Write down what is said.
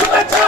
শুভেচ্ছা